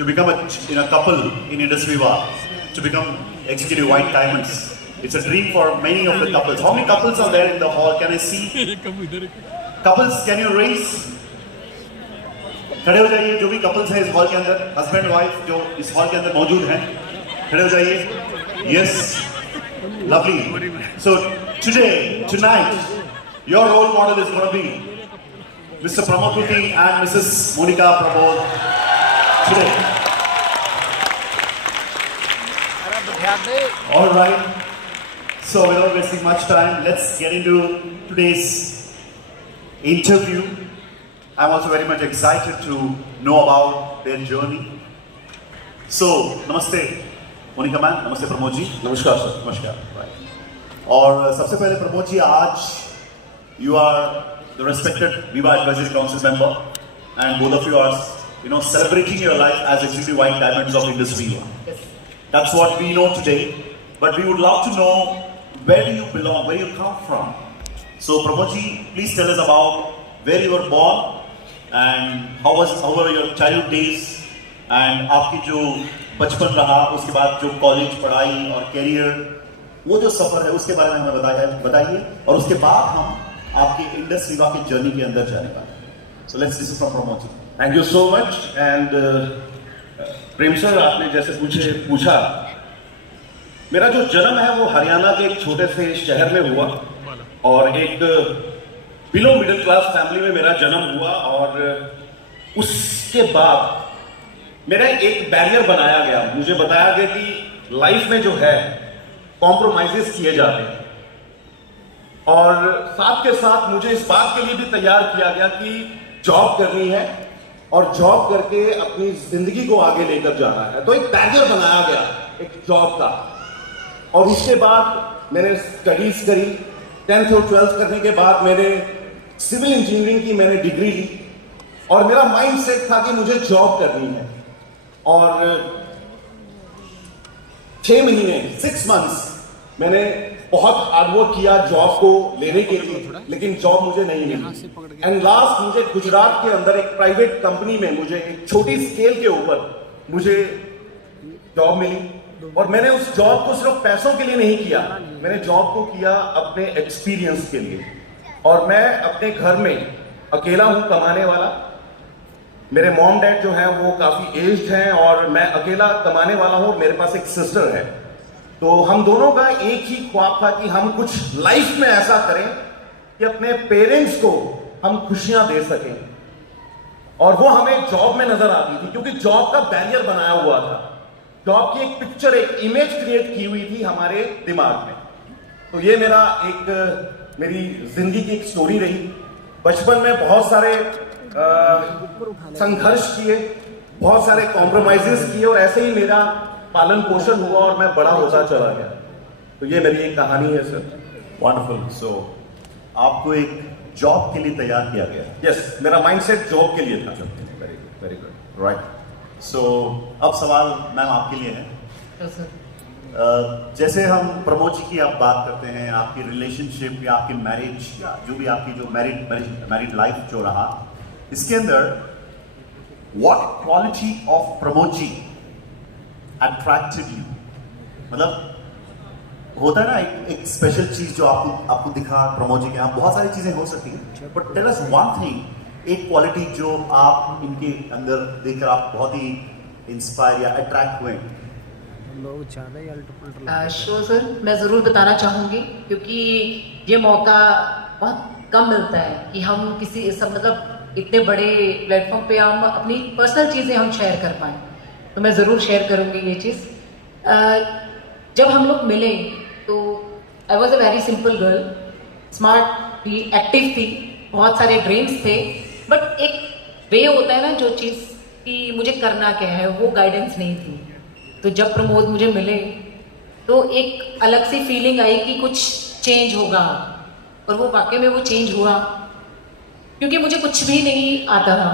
to become a couple in Indus Viva, to become executive white diamonds. It's a dream for many of the couples. How many couples are there in the hall? Can I see? Couples, can you raise? खड़े हो जाइए जो भी couples हैं इस hall के अंदर, husband wife जो इस हॉल के अंदर मौजूद हैं, खड़े हो जाइए. Yes, lovely. So today, tonight, your role model is going to be Mr. Pramod Kutti and Mrs. Monica Prabodh today. All right. So without wasting much time, let's get into today's interview. I'm also very much excited to know about their journey. So, namaste, Monica ma'am. Namaste, Pramod ji. नमस्कार sir. नमस्कार. और सबसे पहले प्रमोद जी, आज you are the respected Viva Advisory Council member, and both of you are, celebrating your life as executive white diamonds of Indus Viva. Yes. That's what we know today. But we would love to know, where do you belong, where you come from. So Pramod ji, please tell us about where you were born and how were your childhood days, and आपकी जो बचपन रहा, उसके बाद जो college पढ़ाई और career, वो जो सफर है उसके बारे में हमें बताइए, और उसके बाद हम आपके इंडस विवा की जर्नी के अंदर जाने वाले हैं. So let's listen from Pramod ji. Thank you so much. And Prem sir, आपने जैसे पूछा, मेरा जो जन्म है वो हरियाणा के एक छोटे से शहर में हुआ, और एक बिलो मिडिल क्लास फैमिली में मेरा जन्म हुआ. और उसके बाद मेरा एक बैरियर बनाया गया. मुझे बताया गया कि लाइफ में जो है कॉम्प्रोमाइजेस किए जाते हैं, और साथ के साथ मुझे इस बात के लिए भी तैयार किया गया कि जॉब करनी है और जॉब करके अपनी जिंदगी को आगे लेकर जाना है. तो एक बैरियर बनाया गया एक जॉब का. और उसके बाद मैंने स्टडीज करी. 10th और 12th करने के बाद मैंने सिविल इंजीनियरिंग की मैंने डिग्री ली, और मेरा माइंड सेट था कि मुझे जॉब करनी है. और 6 महीने 6 months मैंने बहुत हार्डवर्क किया जॉब को लेने के लिए, लेकिन जॉब मुझे नहीं मिली. एंड लास्ट मुझे गुजरात के अंदर एक प्राइवेट कंपनी में मुझे एक छोटी स्केल के ऊपर मुझे जॉब मिली. और मैंने उस जॉब को सिर्फ पैसों के लिए नहीं किया, मैंने जॉब को किया अपने एक्सपीरियंस के लिए. और मैं अपने घर में अकेला हूं कमाने वाला. मेरे मॉम डैड जो है वो काफी एज्ड हैं, और मैं अकेला कमाने वाला हूं. मेरे पास एक सिस्टर है. तो हम दोनों का एक ही ख्वाब था कि हम कुछ लाइफ में ऐसा करें कि अपने पेरेंट्स को हम खुशियां दे सकें. और वो हमें जॉब में नजर आती थी, क्योंकि जॉब का बैरियर बनाया हुआ था. जॉब की एक पिक्चर, एक इमेज क्रिएट की हुई थी हमारे दिमाग में. तो ये मेरी जिंदगी की एक स्टोरी रही. बचपन में बहुत सारे संघर्ष किए, बहुत सारे कॉम्प्रोमाइजेस किए, और ऐसे ही मेरा पालन पोषण हुआ और मैं बड़ा होता चला गया. तो ये मेरी एक कहानी है सर. वंडरफुल. सो आपको एक जॉब के लिए तैयार किया गया. यस, मेरा माइंडसेट जॉब के लिए था. Very good, very good. Right. So अब सवाल मैम आपके लिए है. Yes, sir. जैसे हम प्रमोद जी की आप बात करते हैं, आपकी रिलेशनशिप या आपकी मैरिज, या जो भी आपकी जो मैरिड लाइफ जो रहा, इसके अंदर what quality of Pramod ji attracted you. मतलब होता है ना एक स्पेशल चीज जो आपको दिखा प्रमोद जी के. यहाँ बहुत सारी चीजें हो सकती हैं, but tell us one thing, एक क्वालिटी जो आप इनके अंदर देखकर आप बहुत ही इंस्पायर या अट्रैक्ट हुए. श्योर सर, मैं ज़रूर बताना चाहूँगी, क्योंकि ये मौका बहुत कम मिलता है कि हम किसी सब मतलब इतने बड़े प्लेटफॉर्म पे हम अपनी पर्सनल चीज़ें हम शेयर कर पाएँ. तो मैं ज़रूर शेयर करूँगी ये चीज़. जब हम लोग मिले तो I was a very simple girl, smart थी, एक्टिव थी, बहुत सारे ड्रीम्स थे, बट एक वे होता है ना जो चीज़ कि मुझे करना क्या है, वो गाइडेंस नहीं थी. तो जब प्रमोद मुझे मिले तो एक अलग सी फीलिंग आई कि कुछ चेंज होगा, और वो वाकई में वो चेंज हुआ. क्योंकि मुझे कुछ भी नहीं आता था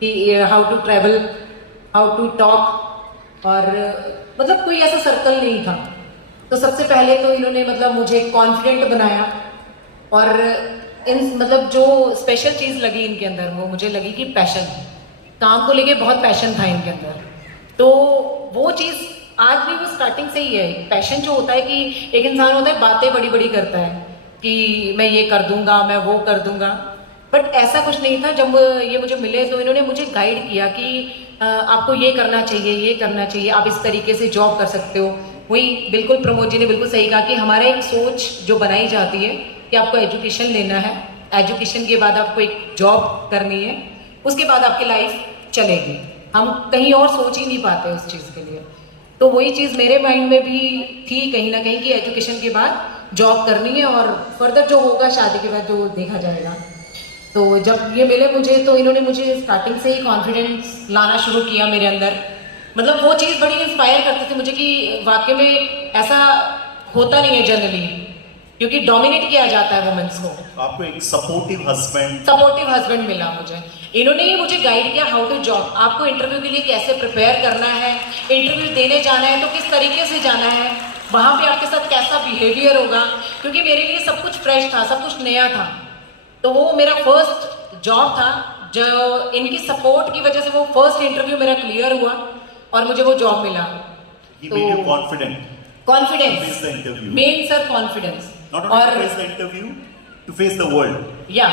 कि how to travel, how to talk, और मतलब कोई ऐसा सर्कल नहीं था. तो सबसे पहले तो इन्होंने मतलब मुझे कॉन्फिडेंट बनाया, और इन मतलब जो स्पेशल चीज़ लगी इनके अंदर वो मुझे लगी कि पैशन, काम को लेके बहुत पैशन था इनके अंदर. तो वो चीज़ आज भी वो स्टार्टिंग से ही है। पैशन जो होता है कि एक इंसान होता है बातें बड़ी बड़ी करता है कि मैं ये कर दूंगा, मैं वो कर दूंगा, बट ऐसा कुछ नहीं था। जब ये मुझे मिले तो इन्होंने मुझे गाइड किया कि आपको ये करना चाहिए, ये करना चाहिए, आप इस तरीके से जॉब कर सकते हो। वही बिल्कुल प्रमोद जी ने बिल्कुल सही कहा कि हमारा एक सोच जो बनाई जाती है कि आपको एजुकेशन लेना है, एजुकेशन के बाद आपको एक जॉब करनी है, उसके बाद आपकी लाइफ चलेगी। हम कहीं और सोच ही नहीं पाते उस चीज़ के लिए। तो वही चीज़ मेरे माइंड में भी थी कहीं ना कहीं कि एजुकेशन के बाद जॉब करनी है और फर्दर जो होगा शादी के बाद जो देखा जाएगा। तो जब ये मिले मुझे तो इन्होंने मुझे स्टार्टिंग से ही कॉन्फिडेंस लाना शुरू किया मेरे अंदर। मतलब वो चीज़ बड़ी इंस्पायर करती थी मुझे कि वाकई में ऐसा होता नहीं है जनरली, क्योंकि डोमिनेट किया जाता है वुमेन्स को। आपको एक सपोर्टिव हस्बैंड मिला मुझे। इन्होंने ही मुझे गाइड किया हाउ टू जॉब, आपको इंटरव्यू के लिए कैसे प्रिपेयर करना है, इंटरव्यू देने जाना है तो किस तरीके से जाना है, वहाँ पे आपके साथ कैसा बिहेवियर होगा, क्योंकि मेरे लिए सब कुछ फ्रेश था, सब कुछ नया था। तो वो मेरा फर्स्ट जॉब था, जो इनकी सपोर्ट की वजह से वो फर्स्ट इंटरव्यू मेरा क्लियर हुआ और मुझे वो जॉब मिला। कॉन्फिडेंस मेन सर, कॉन्फिडेंस और टू फेस द वर्ल्ड। या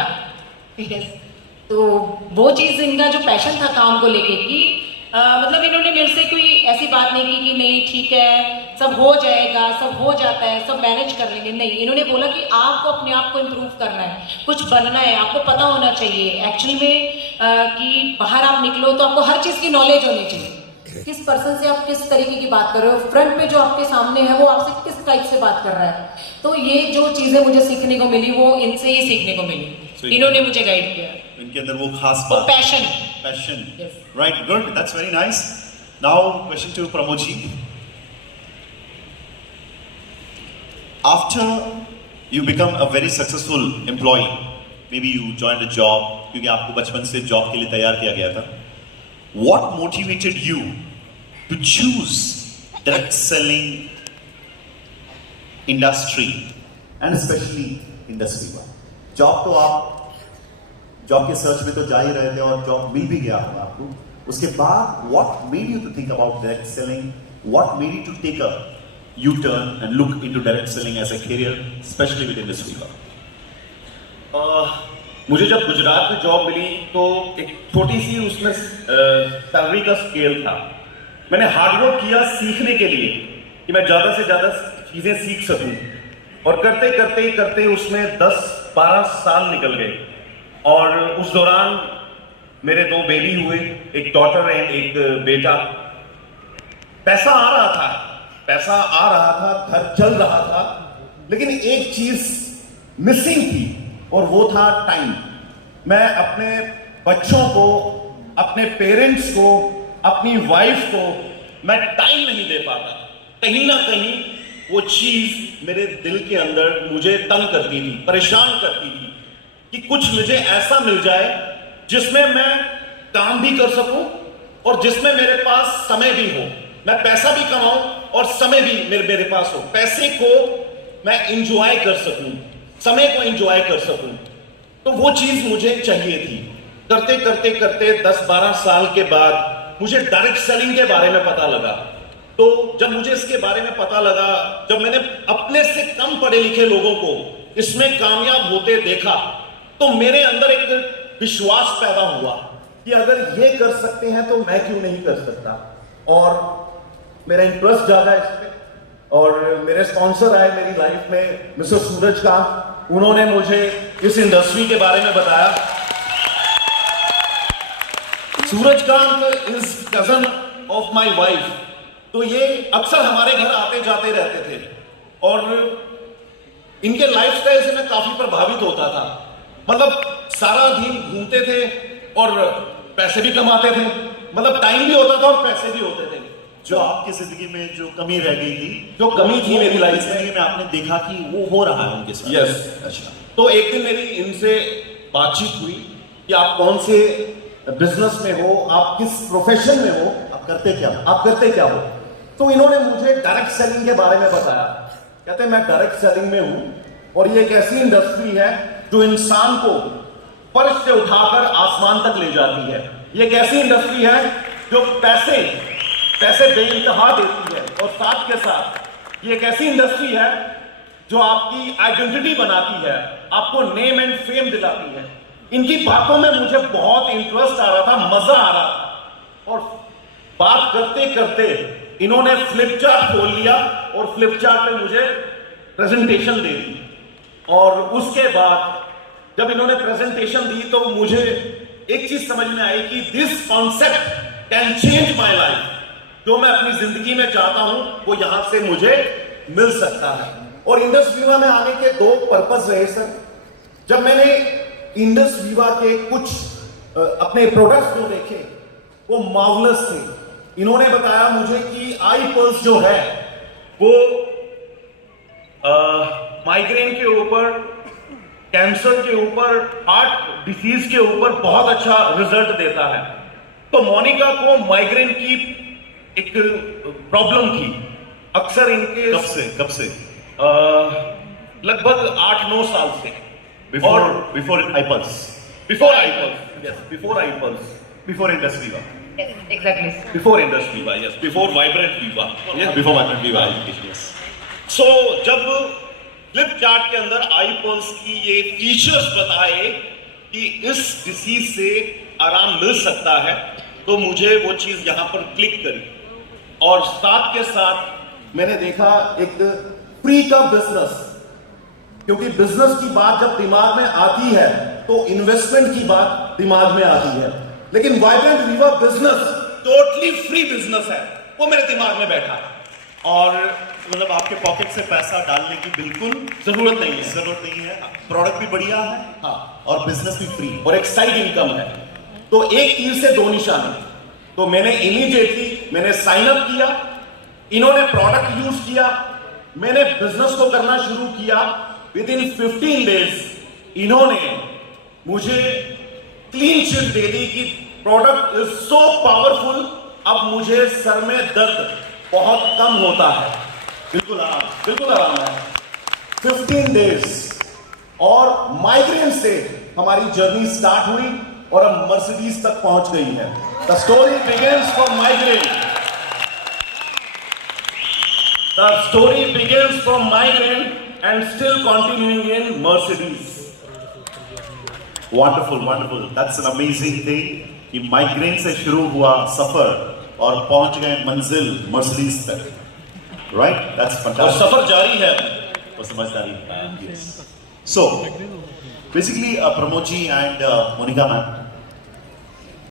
यस, तो वो चीज़ इनका जो पैशन था काम को लेके कि मतलब इन्होंने मेरे से कोई ऐसी बात नहीं की कि नहीं ठीक है सब हो जाएगा, सब हो जाता है, सब मैनेज कर लेंगे। नहीं, इन्होंने बोला कि आपको अपने आप को इम्प्रूव करना है, कुछ बनना है, आपको पता होना चाहिए एक्चुअली में कि बाहर आप निकलो तो आपको हर चीज़ की नॉलेज होनी चाहिए। किस पर्सन से आप किस तरीके की बात कर रहे हो, फ्रंट पे जो आपके सामने है वो आपसे किस टाइप से बात कर रहा है। तो ये जो चीज़ें मुझे सीखने को मिली वो इनसे ही सीखने को मिली। इन्होंने मुझे गाइड किया, इनके अंदर वो खास बात, passion. Yes. Right, good. That's very nice. Now, question to Pramodji. After you become a very successful employee, maybe you joined a job क्योंकि आपको बचपन से जॉब के लिए तैयार किया गया था. What motivated you to choose direct selling industry and especially industry one? Job तो आप जॉब के सर्च में तो जा ही रहे थे और जॉब मिल भी गया होगा आपको. उसके बाद what made you to think about direct selling, what made you to take a U turn and look into direct selling as a career, specially with industry work? मुझे जब गुजरात में जॉब मिली तो एक छोटी सी उसमें सैलरी का स्केल था. मैंने हार्डवर्क किया सीखने के लिए कि मैं ज्यादा से ज्यादा चीजें सीख सकूं, और करते करते करते उसमें 10-12 साल निकल गए. और उस दौरान मेरे 2 बेबी हुए, एक डॉटर एंड एक बेटा. पैसा आ रहा था, घर चल रहा था, लेकिन एक चीज मिसिंग थी और वो था टाइम. मैं अपने बच्चों को, अपने पेरेंट्स को, अपनी वाइफ को मैं टाइम नहीं दे पाता. कहीं ना कहीं वो चीज मेरे दिल के अंदर मुझे तंग करती थी, परेशान करती थी कि कुछ मुझे ऐसा मिल जाए जिसमें मैं काम भी कर सकूं और जिसमें मेरे पास समय भी हो. मैं पैसा भी कमाऊं और समय भी मेरे पास हो. पैसे को मैं इंजॉय कर सकूं, समय को इंजॉय कर सकूं. तो वो चीज मुझे चाहिए थी. करते करते करते 10-12 साल के बाद मुझे डायरेक्ट सेलिंग के बारे में पता लगा. तो जब मुझे इसके बारे में पता लगा, जब मैंने अपने से कम पढ़े लिखे लोगों को इसमें कामयाब होते देखा, तो मेरे अंदर एक विश्वास पैदा हुआ कि अगर ये कर सकते हैं तो मैं क्यों नहीं कर सकता. और मेरा इंटरेस्ट जागा इसमें. और मेरे स्पॉन्सर आए मेरी लाइफ में, मिस्टर सूरजकांत. उन्होंने मुझे इस इंडस्ट्री के बारे में बताया. Surajkant is cousin of my wife. तो ये अक्सर हमारे घर आते जाते रहते थे और इनके लाइफस्टाइल से मैं काफी प्रभावित होता था. मतलब सारा दिन घूमते थे और पैसे भी कमाते थे. मतलब टाइम भी होता था और पैसे भी होते थे. जो आपकी जिंदगी में जो कमी रह गई थी, जो कमी थी मेरी लाइफ जिंदगी में, आपने देखा कि वो हो रहा है उनके साथ. यस. अच्छा. तो एक दिन मेरी इनसे बातचीत हुई कि आप कौन से बिजनेस में हो, आप किस प्रोफेशन में हो, आप करते क्या हो. तो इन्होंने मुझे डायरेक्ट सेलिंग के बारे में बताया. कहते मैं डायरेक्ट सेलिंग में हूं और ये एक ऐसी इंडस्ट्री है जो इंसान को फर्श से उठाकर आसमान तक ले जाती है. ये एक ऐसी इंडस्ट्री है जो पैसे पैसे बेइंतहा देती है, और साथ के साथ ये एक ऐसी इंडस्ट्री है जो आपकी आइडेंटिटी बनाती है, आपको नेम एंड फेम दिलाती है। इनकी बातों में मुझे बहुत इंटरेस्ट आ रहा था, मजा आ रहा था, और बात करते करते इन्होंने फ्लिपचार्ट खोल लिया और फ्लिपचार्ट पे मुझे प्रेजेंटेशन दे दी। और उसके बाद जब इन्होंने प्रेजेंटेशन दी तो मुझे एक चीज समझ में आई कि this concept can change my life. जो मैं अपनी जिंदगी में चाहता हूं वो यहां से मुझे मिल सकता है। और इंडस वीवा में आने के दो पर्पस रहे सर। जब मैंने इंडस वीवा के कुछ अपने प्रोडक्ट्स जो देखे वो मार्वलस थे। इन्होंने बताया मुझे कि आई पल्स जो है वो माइग्रेन के ऊपर, कैंसर के ऊपर, हार्ट डिसीज के ऊपर बहुत अच्छा रिजल्ट देता है। तो मोनिका को माइग्रेन की एक प्रॉब्लम थी। अक्सर इनके कब से लगभग 8-9 साल से। Before iPulse, before iPulse, yes, before iPulse, before Indus Viva, exactly. Before Indus Viva, yes, before Vibrant Viva, yes, before Vibrant Viva. So जब फ्लिपचार्ट के अंदर आईपल्स की ये फीचर्स बताए कि इस डिसीज से आराम मिल सकता है, तो मुझे वो चीज यहां पर क्लिक करी। और साथ के साथ मैंने देखा एक फ्री का बिजनेस, क्योंकि बिजनेस की बात जब दिमाग में आती है तो इन्वेस्टमेंट की बात दिमाग में आती है। लेकिन vibrant Viva business totally free business है, वो मेरे दिमाग में बैठा। और मतलब आपके पॉकेट से पैसा डालने की बिल्कुल जरूरत नहीं है, जरूरत नहीं है। प्रोडक्ट भी बढ़िया है, हाँ, और बिजनेस भी फ्री, और एक साइड इनकम है। तो एक तीर से दो निशाने। तो मैंने इमीडिएटली मैंने साइन अप किया, इन्होंने प्रोडक्ट यूज किया, मैंने बिजनेस को करना शुरू किया। विद इन 15 डेज इन्होंने मुझे क्लीन चिट दे दी कि प्रोडक्ट इज सो पावरफुल, अब मुझे सर में दर्द बहुत कम होता है, बिल्कुल आराम है। 15 डेज और माइग्रेन से हमारी जर्नी स्टार्ट हुई और अब मर्सिडीज तक पहुंच गई है। The story begins from migraine, the story begins from migraine and still continuing in Mercedes. Wonderful, wonderful, that's an amazing thing कि माइग्रेन से शुरू हुआ सफर और पहुंच गए मंजिल मर्सिडीज तक, राइट? दैट्स और फैंटास्टिक। सफर जारी है। और समझदारी। So basically Pramod ji and Monika ma'am,